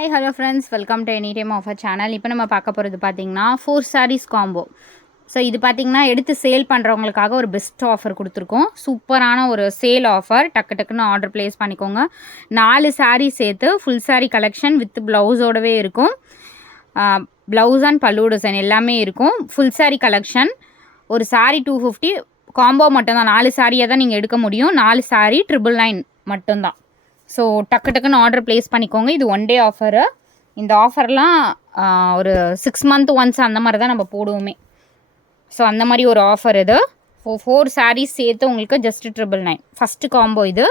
Hi hello friends, welcome to any time offer channel. இப்போ நம்ம பார்க்க போகிறது பார்த்தீங்கன்னா 4 sarees காம்போ. ஸோ இது பார்த்தீங்கன்னா எடுத்து சேல் பண்ணுறவங்களுக்காக ஒரு பெஸ்ட் ஆஃபர் கொடுத்துருக்கோம். சூப்பரான ஒரு சேல் ஆஃபர். டக்கு டக்குன்னு ஆர்டர் ப்ளேஸ் பண்ணிக்கோங்க. 4 sarees சேர்த்து ஃபுல் saree கலெக்ஷன் வித் ப்ளவுஸோடவே இருக்கும். ப்ளவுஸ் அண்ட் பல்லு டிசைன் எல்லாமே இருக்கும். Full saree collection. ஒரு saree 250, காம்போ மட்டும்தான். 4 சாரியை தான் நீங்கள் எடுக்க முடியும். 4 saree 999 மட்டும்தான். ஸோ டக்கு டக்குன்னு ஆர்டர் ப்ளேஸ் பண்ணிக்கோங்க. இது ஒன் டே ஆஃபரு. இந்த ஆஃபர்லாம் ஒரு 6 month ஒன்ஸ் அந்த மாதிரி தான் நம்ம போடுவோமே. ஸோ அந்த மாதிரி ஒரு ஆஃபர் இது. 4 sarees சேர்த்து உங்களுக்கு ஜஸ்ட் 999. ஃபஸ்ட்டு காம்போ இது.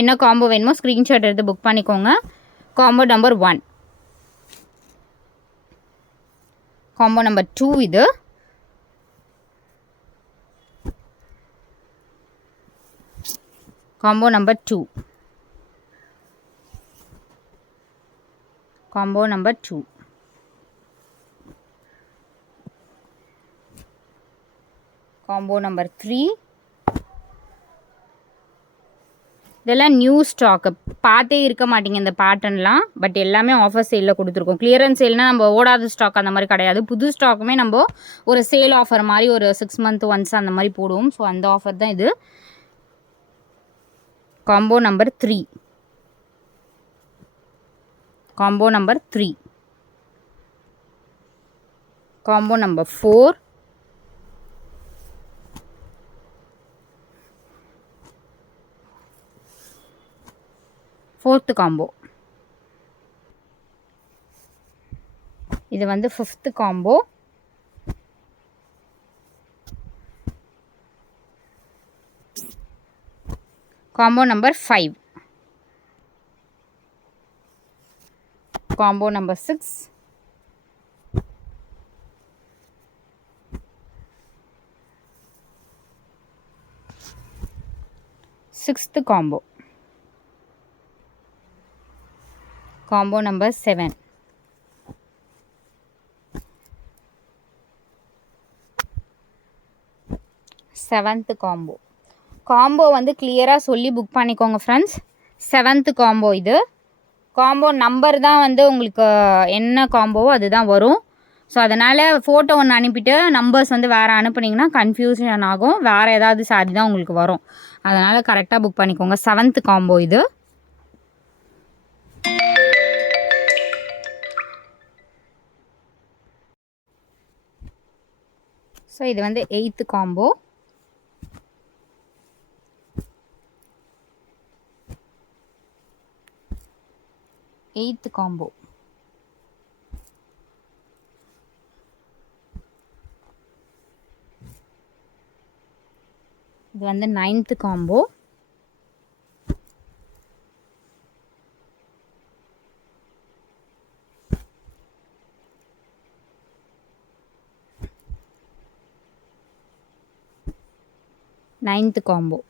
என்ன காம்போ வேணுமோ ஸ்க்ரீன்ஷாட் எடுத்து புக் பண்ணிக்கோங்க. Combo number 1. காம்போ நம்பர் 2 இது. Combo number 2. Combo number 2. Combo number 3. இதெல்லாம் நியூ ஸ்டாக்கு. பார்த்தே இருக்க மாட்டீங்க இந்த பேட்டர்ன்லாம். பட் எல்லாமே ஆஃபர் சேலில் கொடுத்துருக்கோம். கிளியரன்ஸ் சேல்னால் நம்ம ஓடாத ஸ்டாக் அந்த மாதிரி கிடையாது. புது ஸ்டாக்குமே நம்ம ஒரு சேல் ஆஃபர் மாதிரி ஒரு 6 month ஒன்ஸ் அந்த மாதிரி போடுவோம். ஸோ அந்த ஆஃபர் தான் இது. Combo number 3. Combo number 3. Combo number 4. Fourth combo. இது வந்து 5th combo. Combo number 5. Combo number 6. Sixth combo. Combo number 7. 7th combo. Combo வந்து கிளியராக சொல்லி புக் பண்ணிக்கோங்க ஃப்ரெண்ட்ஸ். 7th காம்போ இது. காம்போ நம்பர் தான் வந்து உங்களுக்கு என்ன காம்போவோ அதுதான் வரும். ஸோ அதனால் ஃபோட்டோ ஒன்று அனுப்பிட்டு நம்பர்ஸ் வந்து வேறு அனுப்புனீங்கன்னா கன்ஃபியூஷன் ஆகும். வேறு ஏதாவது சாரி தான் உங்களுக்கு வரும். அதனால் கரெக்டாக புக் பண்ணிக்கோங்க. 7th காம்போ இது. ஸோ இது வந்து 8th காம்போ. Eighth combo. இது வந்து 9th combo. Combo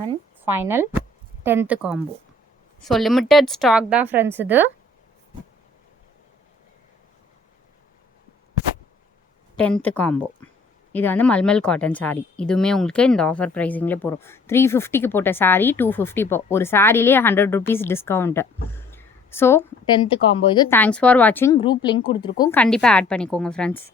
and final 10th combo. So limited stock தான் ஃப்ரெண்ட்ஸ் இது. 10th combo. இது வந்து மல்மல் காட்டன் சாரீ. இதுவுமே உங்களுக்கு இந்த ஆஃபர் ப்ரைஸிங்லேயே போகிறோம். 350க்கு போட்ட சாரீ 250 இப்போ ஒரு சாரிலே 100 rupees discount. So 10th combo இது. தேங்க்ஸ் ஃபார் வாட்சிங். குரூப் லிங்க் கொடுத்துருக்கோம். கண்டிப்பாக ஆட் பண்ணிக்கோங்க ஃப்ரெண்ட்ஸ்.